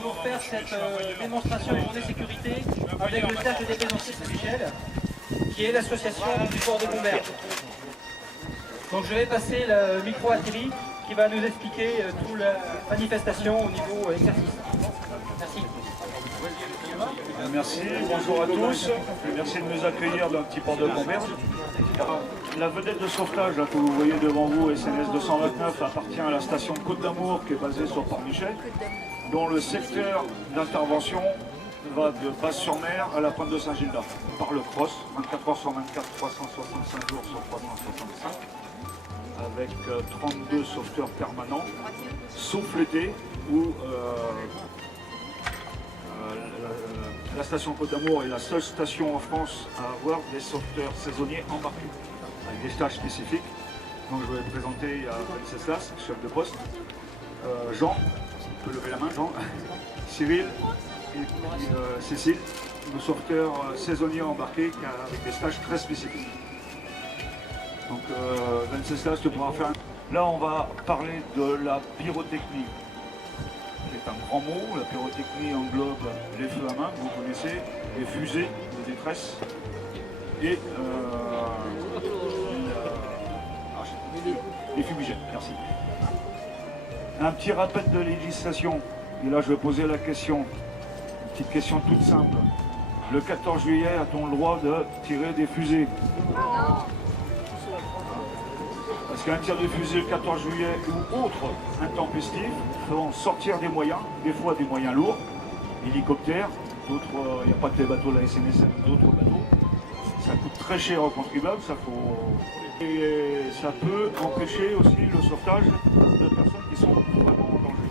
pour nous faire cette démonstration de journée sécurité avec le cercle des plaisanciers Saint-Michel, qui est l'association du port de Comberges. Donc je vais passer le micro à Thierry, qui va nous expliquer toute la manifestation au niveau exercice. Merci. Merci, bonjour à tous, et merci de nous accueillir dans le petit port de Comberges. La vedette de sauvetage là, que vous voyez devant vous, SNS 229, appartient à la station Côte d'Amour qui est basée sur Port-Michel, dont le secteur d'intervention va de Basse-sur-Mer à la pointe de Saint-Gildas, par le cross, 24 heures sur 24, 365 jours sur 365, avec 32 sauveteurs permanents, sauf l'été, où la station Côte d'Amour est la seule station en France à avoir des sauveteurs saisonniers embarqués, avec des stages spécifiques. Donc je vais vous présenter, il y a Venceslas, chef de poste, Jean, on peut lever la main, Jean, Cyril et puis, Cécile, nos sauveteurs saisonniers embarqués avec des stages très spécifiques. Donc Venceslas, tu pourras faire un... Là on va parler de la pyrotechnie. C'est un grand mot, la pyrotechnie englobe les feux à main, vous connaissez, les fusées de détresse et les fumigènes, merci. Un petit rappel de législation, et là je vais poser la question, une petite question toute simple. Le 14 juillet, a-t-on le droit de tirer des fusées? Parce qu'un tir de fusée le 14 juillet ou autre intempestif font sortir des moyens, des fois des moyens lourds, hélicoptères, d'autres, il n'y a pas que les bateaux de la SNSM, d'autres bateaux. Ça coûte très cher aux contribuables, et ça peut empêcher aussi le sauvetage de personnes qui sont vraiment en danger.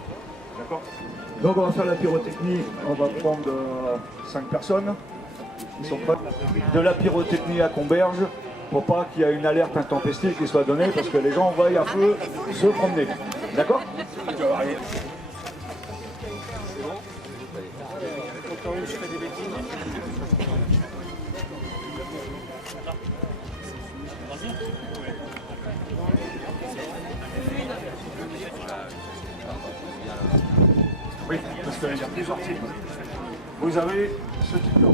D'accord? Donc on va faire la pyrotechnie, on va prendre 5 personnes qui sont prêtes. De la pyrotechnie à Comberges, pour pas qu'il y ait une alerte intempestive qui soit donnée, parce que les gens voient un feu se promener. D'accord? Oui, parce qu'il y a plusieurs types. Vous avez ce type-là.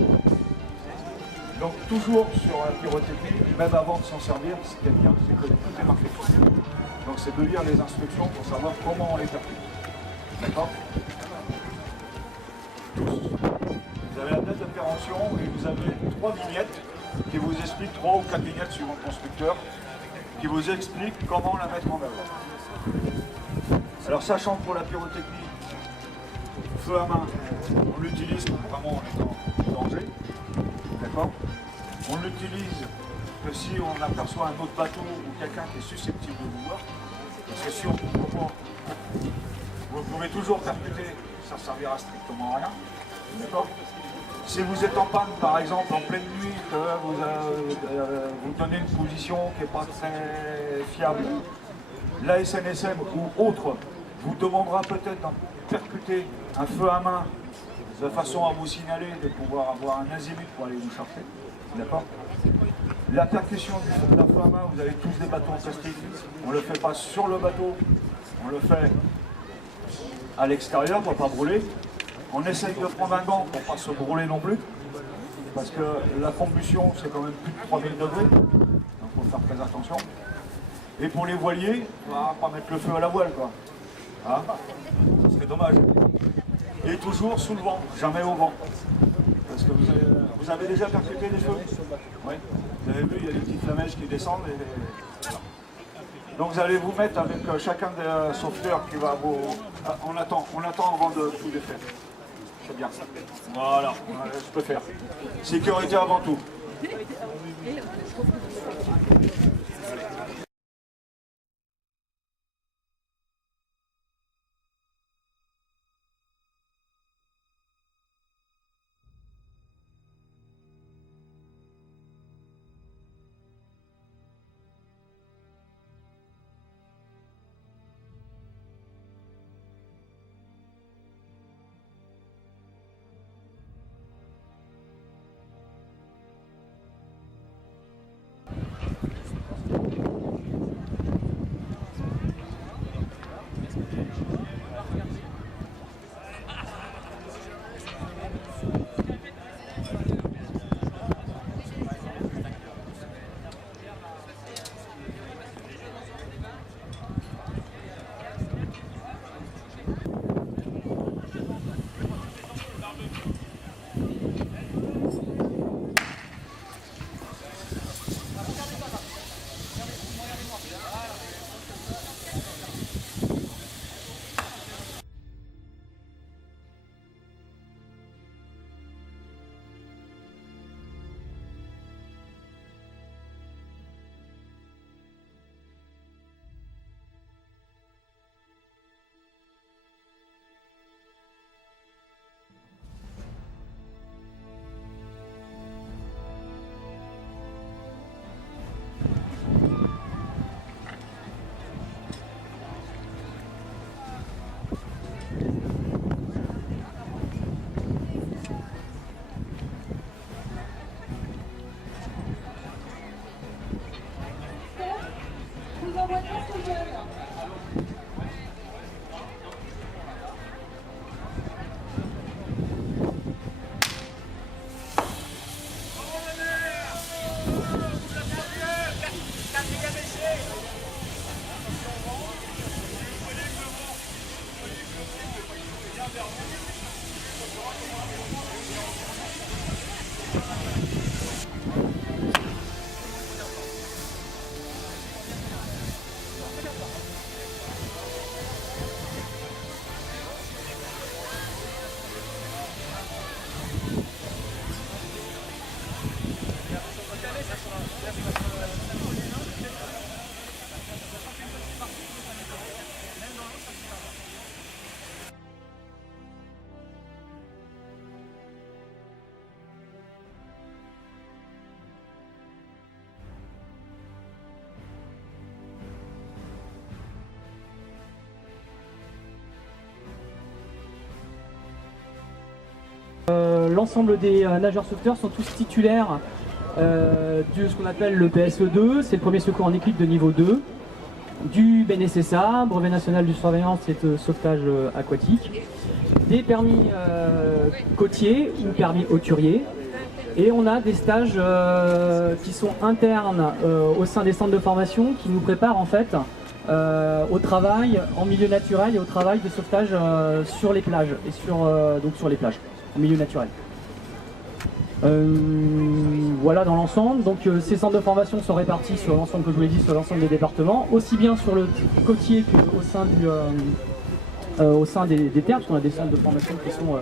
Donc toujours sur la pyrotechnie, même avant de s'en servir, ce qui est bien, c'est que tout est marqué. Donc c'est de lire les instructions pour savoir comment on les percute. D'accord? Tous. Vous avez la date d'appréhension et vous avez 3 vignettes qui vous expliquent, 3 ou 4 vignettes suivant le constructeur, qui vous expliquent comment la mettre en œuvre. Alors sachant que pour la pyrotechnie, feu à main, on l'utilise vraiment en étant en danger. D'accord? On l'utilise que si on aperçoit un autre bateau ou quelqu'un qui est susceptible de vous voir. Parce que si on ne peut pas, vous pouvez toujours percuter, ça ne servira strictement à rien. D'accord? Si vous êtes en panne, par exemple, en pleine nuit, que vous donnez une position qui n'est pas très fiable, la SNSM ou autre vous demandera peut-être d'en percuter un feu à main de façon à vous signaler de pouvoir avoir un azimut pour aller vous chercher. D'accord? La percussion de la feu à main, vous avez tous des bâtons en plastique. On ne le fait pas sur le bateau, on le fait à l'extérieur pour ne pas brûler. On essaye de prendre un gant pour ne pas se brûler non plus. Parce que la combustion, c'est quand même plus de 3000 degrés. Donc il faut faire très attention. Et pour les voiliers, on va pas mettre le feu à la voile, quoi. Hein? Ce serait dommage. Et toujours sous le vent, jamais au vent. Parce que vous avez déjà percuté des feux? Oui. Vous avez vu, il y a des petites flamèches qui descendent. Donc vous allez vous mettre avec chacun des sauveteurs qui va vous... On attend avant de tout défaire. C'est bien. Voilà, je peux faire. Sécurité avant tout. L'ensemble des nageurs sauveteurs sont tous titulaires de ce qu'on appelle le PSE2, c'est le premier secours en équipe de niveau 2, du BNSSA, brevet national de surveillance et de sauvetage aquatique, des permis côtiers ou permis hauturiers, et on a des stages qui sont internes au sein des centres de formation qui nous préparent en fait au travail en milieu naturel et au travail de sauvetage sur les plages et donc sur les plages en milieu naturel. Voilà dans l'ensemble, donc ces centres de formation sont répartis sur l'ensemble, que je vous l'ai dit, sur l'ensemble des départements, aussi bien sur le côtier qu'au sein des terres, parce qu'on a des centres de formation qui sont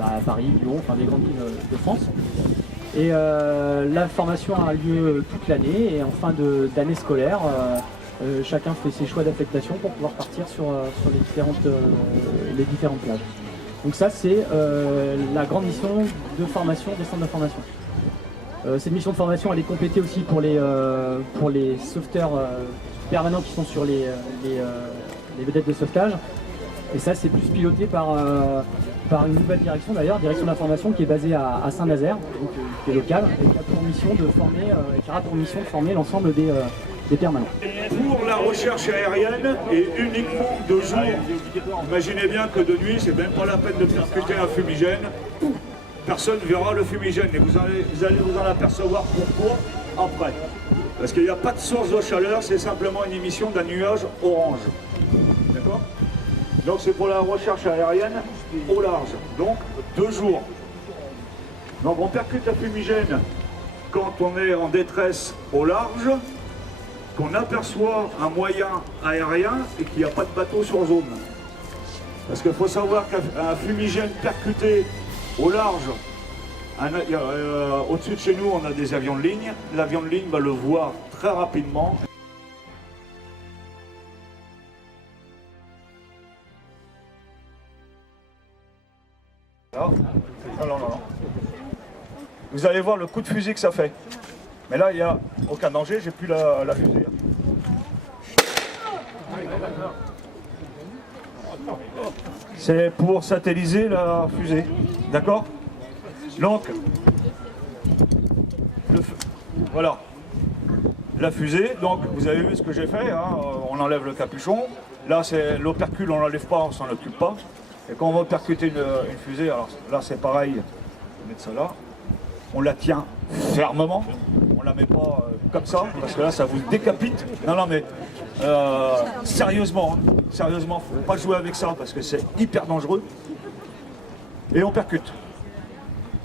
à Paris, Lyon, enfin des grandes villes de France. Et la formation a lieu toute l'année et en fin d'année scolaire, chacun fait ses choix d'affectation pour pouvoir partir sur les différentes plages. Donc ça c'est la grande mission de formation des centres de formation. Cette mission de formation elle est complétée aussi pour les sauveteurs permanents qui sont sur les vedettes de sauvetage. Et ça c'est plus piloté par une nouvelle direction d'ailleurs, direction de la formation qui est basée à Saint-Nazaire, donc qui est locale, et qui a pour mission de former, qui aura pour mission de former l'ensemble des permanents. Pour la recherche aérienne et uniquement de jour. Imaginez bien que de nuit, c'est même pas la peine de percuter un fumigène. Personne ne verra le fumigène et vous allez vous en apercevoir pourquoi après. Parce qu'il n'y a pas de source de chaleur, c'est simplement une émission d'un nuage orange. D'accord? Donc c'est pour la recherche aérienne au large. Donc 2 jours. Donc on percute un fumigène quand on est en détresse au large, qu'on aperçoit un moyen aérien et qu'il n'y a pas de bateau sur zone. Parce qu'il faut savoir qu'un fumigène percuté au large, au-dessus de chez nous on a des avions de ligne, l'avion de ligne va le voir très rapidement. Non. Vous allez voir le coup de fusil que ça fait. Mais là, il n'y a aucun danger, j'ai plus la fusée. C'est pour satelliser la fusée, d'accord? Donc, voilà, la fusée, donc vous avez vu ce que j'ai fait, hein, on enlève le capuchon. Là, c'est l'opercule, on ne l'enlève pas, on s'en occupe pas. Et quand on va percuter une fusée, alors là c'est pareil, on va mettre ça là, on la tient fermement. On la met pas comme ça, parce que là ça vous décapite. Non mais sérieusement, faut pas jouer avec ça parce que c'est hyper dangereux. Et on percute.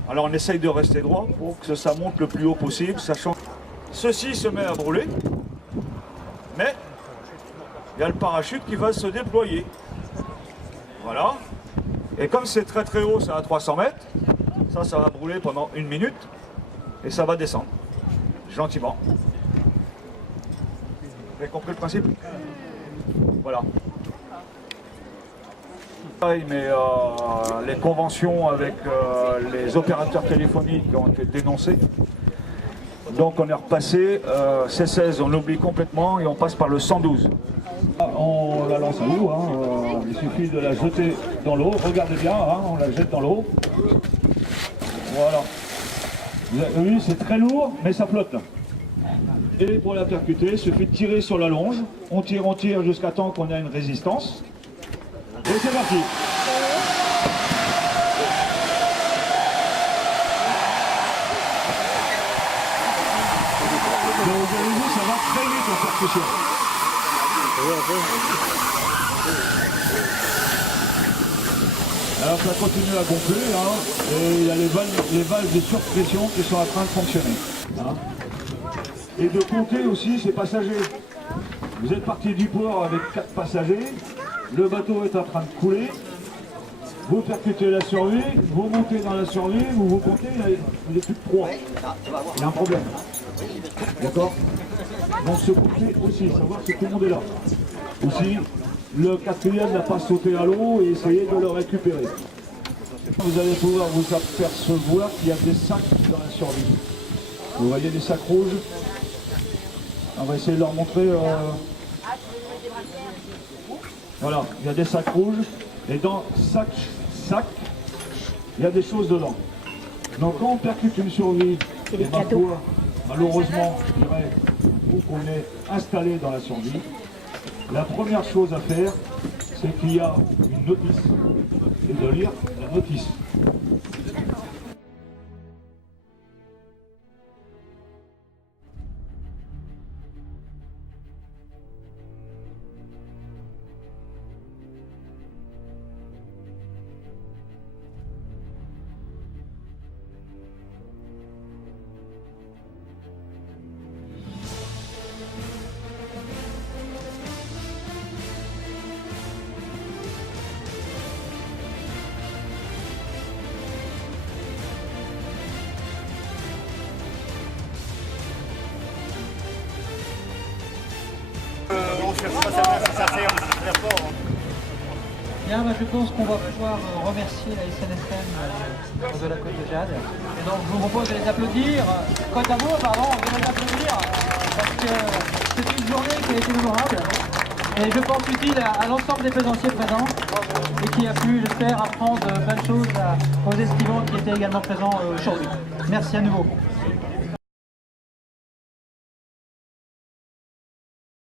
Alors on essaye de rester droit pour que ça monte le plus haut possible, sachant que ceci se met à brûler, mais il y a le parachute qui va se déployer. Voilà. Et comme c'est très très haut, ça à 300 mètres, ça va brûler pendant 1 minute et ça va descendre. Gentiment. Vous avez compris le principe? Voilà. Mais les conventions avec les opérateurs téléphoniques ont été dénoncées. Donc on est repassé, C16 on oublie complètement et on passe par le 112. On la lance à l'eau, hein, il suffit de la jeter dans l'eau, regardez bien, hein, on la jette dans l'eau. Voilà. Oui, c'est très lourd, mais ça flotte. Et pour la percuter, il suffit de tirer sur la longe. On tire jusqu'à temps qu'on a une résistance. Et c'est parti. Donc, vous avez vu, ça va très vite en percussion. Alors ça continue à gonfler, hein, et il y a les valves de surpression qui sont en train de fonctionner. Hein. Et de compter aussi ses passagers. Vous êtes parti du port avec 4 passagers, le bateau est en train de couler, vous percutez la survie, vous montez dans la survie, vous comptez, il est plus de 3. Il y a un problème. D'accord? Donc se compter aussi, savoir si tout le monde est là. Aussi, le 4e n'a pas sauté à l'eau et essayez de le récupérer. Vous allez pouvoir vous apercevoir qu'il y a des sacs dans la survie. Vous voyez des sacs rouges? On va essayer de leur montrer. Voilà, il y a des sacs rouges et dans chaque sac, il y a des choses dedans. Donc quand on percute une survie, et malheureusement, je dirais, ou qu'on est installé dans la survie, la première chose à faire, c'est qu'il y a une notice et de lire la notice. Bien, je pense qu'on va pouvoir remercier la SNSM de la Côte de Jade. Et donc je vous propose de les applaudir. Côte d'Amour, pardon, de les applaudir. Parce que c'est une journée qui a été mémorable. Et je pense utile à l'ensemble des plaisanciers présents. Et qui a pu, j'espère, apprendre plein de choses aux esquivants qui étaient également présents aujourd'hui. Merci à nouveau.